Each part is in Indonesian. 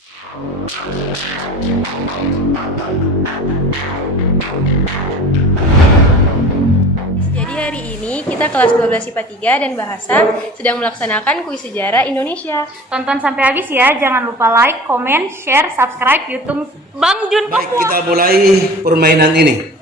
Jadi hari ini kita kelas 12 IPA 3 dan Bahasa sedang melaksanakan kuis sejarah Indonesia. Tonton sampai habis ya, jangan lupa like, comment, share, subscribe YouTube Bang Jun Baik, Papua. kita mulai permainan ini.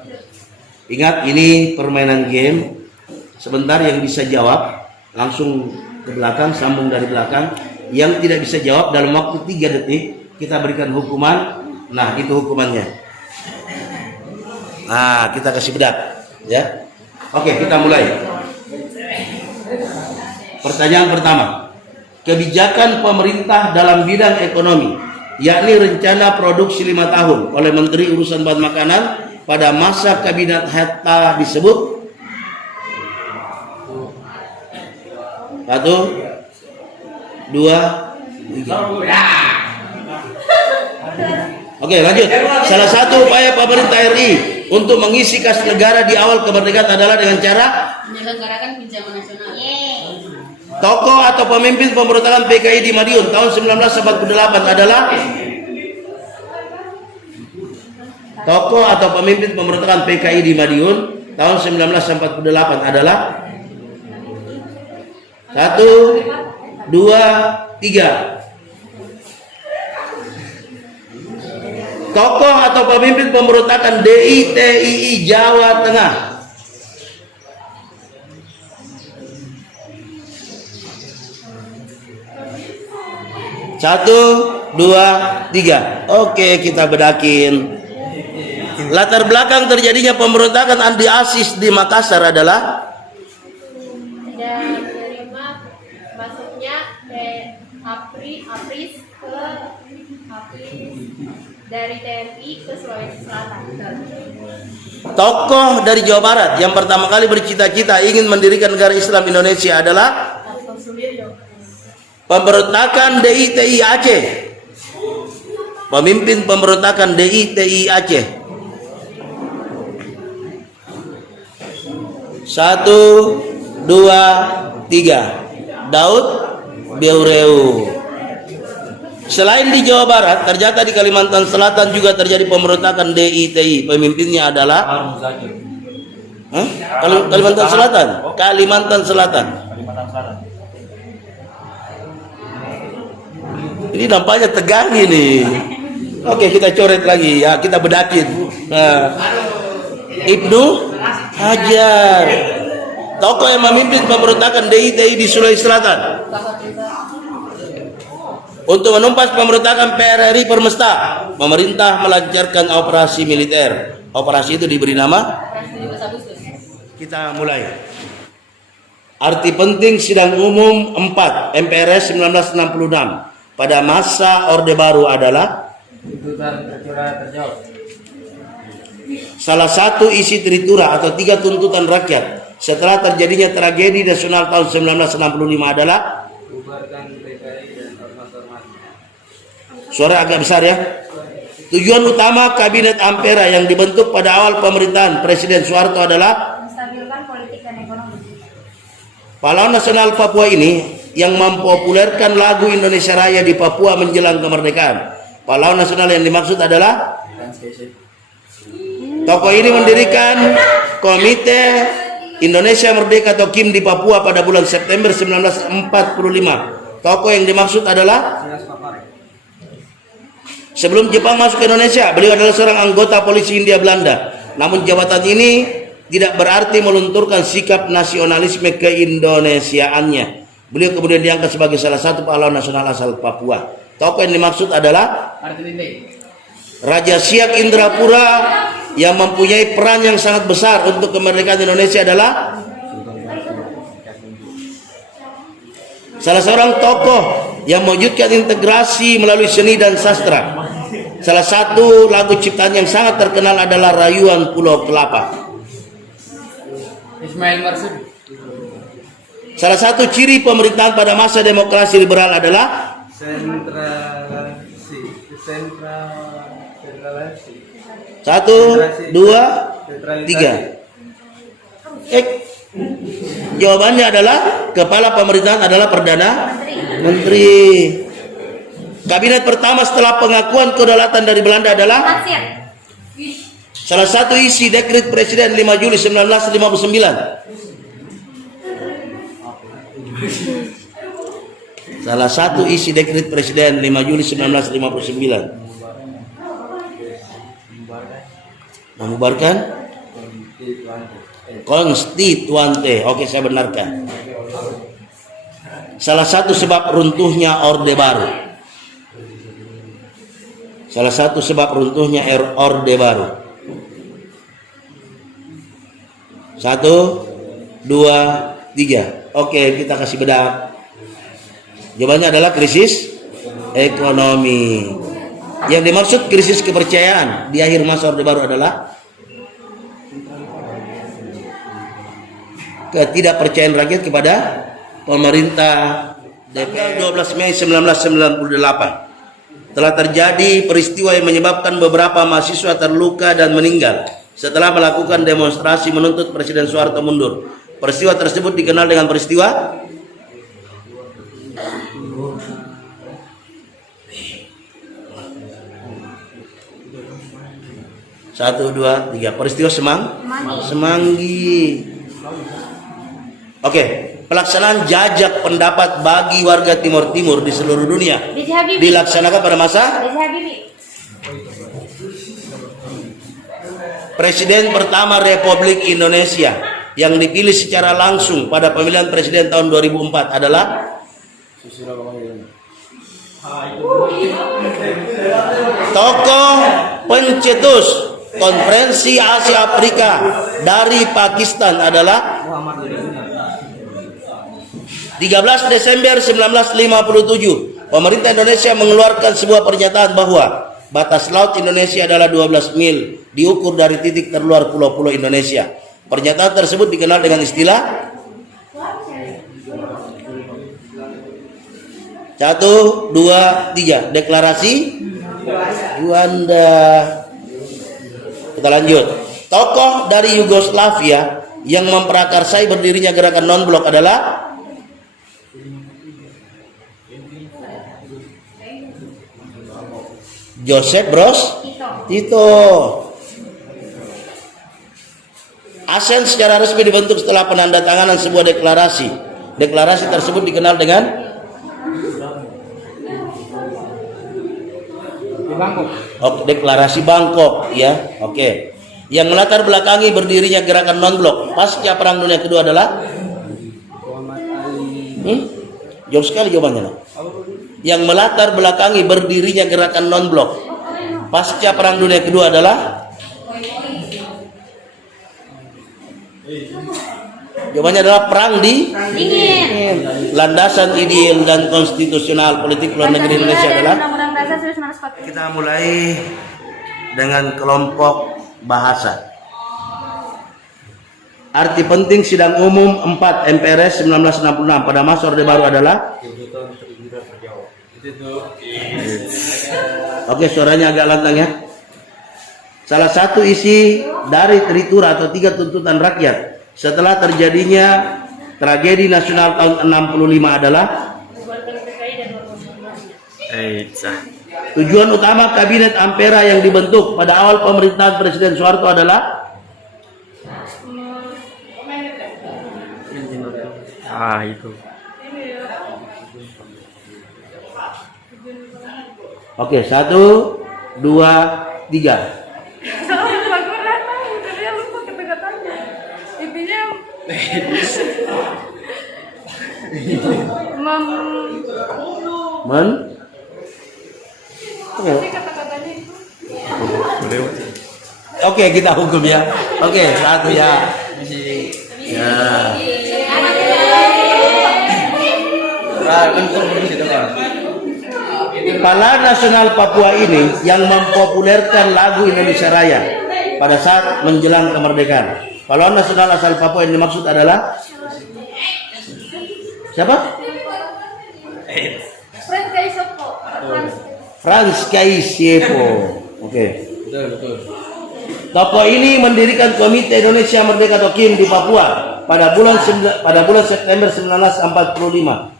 Ingat, ini permainan game. Sebentar yang bisa jawab langsung ke belakang, sambung dari belakang. Yang tidak bisa jawab dalam waktu 3 detik kita berikan hukuman. Nah, itu hukumannya. Nah, kita kasih bedak, ya. Oke, kita mulai. Pertanyaan pertama. Kebijakan pemerintah dalam bidang ekonomi, yakni rencana produksi 5 tahun oleh Menteri Urusan Bahan Makanan pada masa Kabinet Hatta disebut. 1, 2, 3. Oke, lanjut. Salah satu upaya pemerintah RI untuk mengisi kas negara di awal kemerdekaan adalah dengan cara menyelenggarakan pinjaman nasional. tokoh atau pemimpin pemberontakan PKI di Madiun tahun 1948 adalah tokoh atau pemimpin pemberontakan PKI di Madiun tahun 1948 adalah 1, 2, 3. Tokoh atau pemimpin pemberontakan DITII Jawa Tengah. Satu, dua, tiga. Oke, kita bedakin. Latar belakang terjadinya pemberontakan anti ASIS di Makassar adalah Tidak menerima masuknya APRIS dari TNI ke Sulawesi Selatan. tokoh dari Jawa Barat yang pertama kali bercita-cita ingin mendirikan negara Islam Indonesia adalah pemberontakan DITI Aceh. Pemimpin pemberontakan DITI Aceh. 1, 2, 3. Daud Beureu. Selain di Jawa Barat, ternyata di Kalimantan Selatan juga terjadi pemberontakan DITI. Pemimpinnya adalah Kalimantan Selatan. Kalimantan Selatan. Ini nampaknya tegang ini. Oke, kita coret lagi ya, kita bedakin. Nah, Ibnu Hajar, tokoh yang memimpin pemberontakan DITI di Sulawesi Selatan. Untuk menumpas pemberontakan PRRI Permesta, pemerintah melancarkan operasi militer. Operasi itu diberi nama? Kita mulai. Arti penting sidang umum 4 MPRS 1966 pada masa Orde Baru adalah salah satu isi tritura atau 3 tuntutan rakyat setelah terjadinya tragedi nasional tahun 1965 adalah suara agak besar ya. Tujuan utama Kabinet Ampera yang dibentuk pada awal pemerintahan Presiden Soeharto adalah Menstabilkan politik dan ekonomi. Pahlawan Nasional Papua ini yang mempopulerkan lagu Indonesia Raya di Papua menjelang kemerdekaan. Pahlawan nasional yang dimaksud adalah tokoh ini mendirikan Komite Indonesia Merdeka atau KIM di Papua pada bulan September 1945. Tokoh yang dimaksud adalah sebelum Jepang masuk ke Indonesia, beliau adalah seorang anggota polisi Hindia Belanda. Namun jabatan ini tidak berarti melunturkan sikap nasionalisme keindonesiaannya. Beliau kemudian diangkat sebagai salah satu pahlawan nasional asal Papua. Tokoh yang dimaksud adalah Raja Siak Indrapura yang mempunyai peran yang sangat besar untuk kemerdekaan Indonesia adalah salah seorang tokoh yang mewujudkan integrasi melalui seni dan sastra. Salah satu lagu ciptaan yang sangat terkenal adalah Rayuan Pulau Kelapa. Ismail Marsudi. Salah satu ciri pemerintahan pada masa demokrasi liberal adalah sentralisasi. 1, 2, 3. Jawabannya adalah kepala pemerintahan adalah Perdana Menteri. Kabinet pertama setelah pengakuan kedaulatan dari Belanda adalah Nasir. salah satu isi dekret Presiden 5 Juli 1959. Salah satu isi dekret Presiden 5 Juli 1959. Membubarkan Konstituante. Oke, saya benarkan. Salah satu sebab runtuhnya Orde Baru. Salah satu sebab runtuhnya Orde Baru. 1, 2, 3. Oke, kita kasih bedak. Jawabannya adalah krisis ekonomi. Yang dimaksud krisis kepercayaan di akhir masa Orde Baru adalah ketidakpercayaan rakyat kepada pemerintah. DPR 12 Mei 1998 telah terjadi peristiwa yang menyebabkan beberapa mahasiswa terluka dan meninggal setelah melakukan demonstrasi menuntut Presiden Soeharto mundur. Peristiwa tersebut dikenal dengan peristiwa 1, 2, 3. Peristiwa Semanggi. Oke, pelaksanaan jajak pendapat bagi warga Timur Timur di seluruh dunia B.J. Habibie. dilaksanakan pada masa B.J. Habibie. Presiden pertama Republik Indonesia yang dipilih secara langsung pada pemilihan presiden tahun 2004 adalah tokoh pencetus Konferensi Asia Afrika dari Pakistan adalah 13 Desember 1957. Pemerintah Indonesia mengeluarkan sebuah pernyataan bahwa batas laut Indonesia adalah 12 mil diukur dari titik terluar pulau-pulau Indonesia. Pernyataan tersebut dikenal dengan istilah 1, 2, 3. Deklarasi Juanda. Kita lanjut. Tokoh dari Yugoslavia yang memprakarsai berdirinya gerakan non-blok adalah Joseph Broz Tito. ASEAN secara resmi dibentuk setelah penandatanganan sebuah deklarasi. Deklarasi tersebut dikenal dengan deklarasi Bangkok, ya. Oke. Yang melatar belakangi berdirinya gerakan non-blok pasca Perang Dunia Kedua adalah jauh sekali jawabannya. No? Yang melatar belakangi berdirinya gerakan non-blok pasca Perang Dunia Kedua adalah jawabannya adalah perang dingin. Landasan ideal dan konstitusional politik luar negeri Indonesia adalah. Kita mulai dengan kelompok bahasa. Arti penting sidang umum 4 MPRS 1966 pada masa Orde Baru adalah. Oke, suaranya agak lantang ya. Salah satu isi dari tritura atau 3 tuntutan rakyat setelah terjadinya tragedi nasional tahun 65 adalah tujuan utama Kabinet Ampera yang dibentuk pada awal pemerintahan Presiden Soeharto adalah itu. Oke, 1, 2, 3. Oke, kita hukum ya. Oke, 1 ya. Ya. Pahlawan Nasional Papua ini yang mempopulerkan lagu Indonesia Raya pada saat menjelang kemerdekaan. Pahlawan Nasional asal Papua yang dimaksud adalah siapa? Franz Kaisiepo. Oke. Tokoh ini mendirikan Komite Indonesia Merdeka atau KIM di Papua pada bulan September 1945.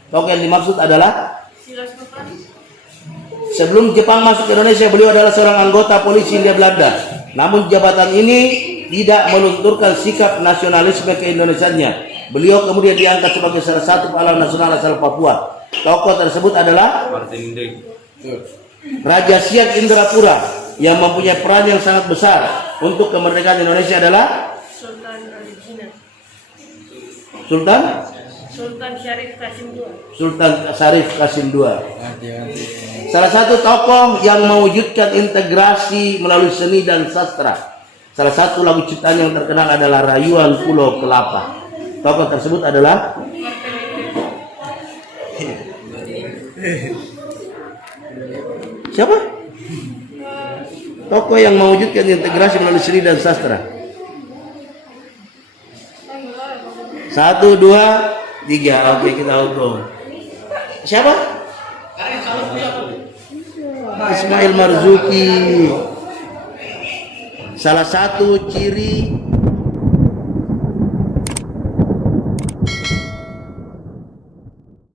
Tokoh yang dimaksud adalah Sebelum Jepang masuk ke Indonesia, beliau adalah seorang anggota polisi Hindia Belanda. Namun jabatan ini tidak melunturkan sikap nasionalisme keindonesiannya. Beliau kemudian diangkat sebagai salah satu pahlawan nasional asal Papua. Tokoh tersebut adalah Raja Siak Indrapura yang mempunyai peran yang sangat besar untuk kemerdekaan Indonesia adalah Sultan Syarif Qasim II. Salah satu tokoh yang mewujudkan integrasi melalui seni dan sastra. Salah satu lagu ciptaan yang terkenal adalah Rayuan Pulau Kelapa. Tokoh tersebut adalah siapa? Tokoh yang mewujudkan integrasi melalui seni dan sastra. 1, 2, 3. Oke, kita hukum. Siapa? Ismail Marzuki. Salah satu ciri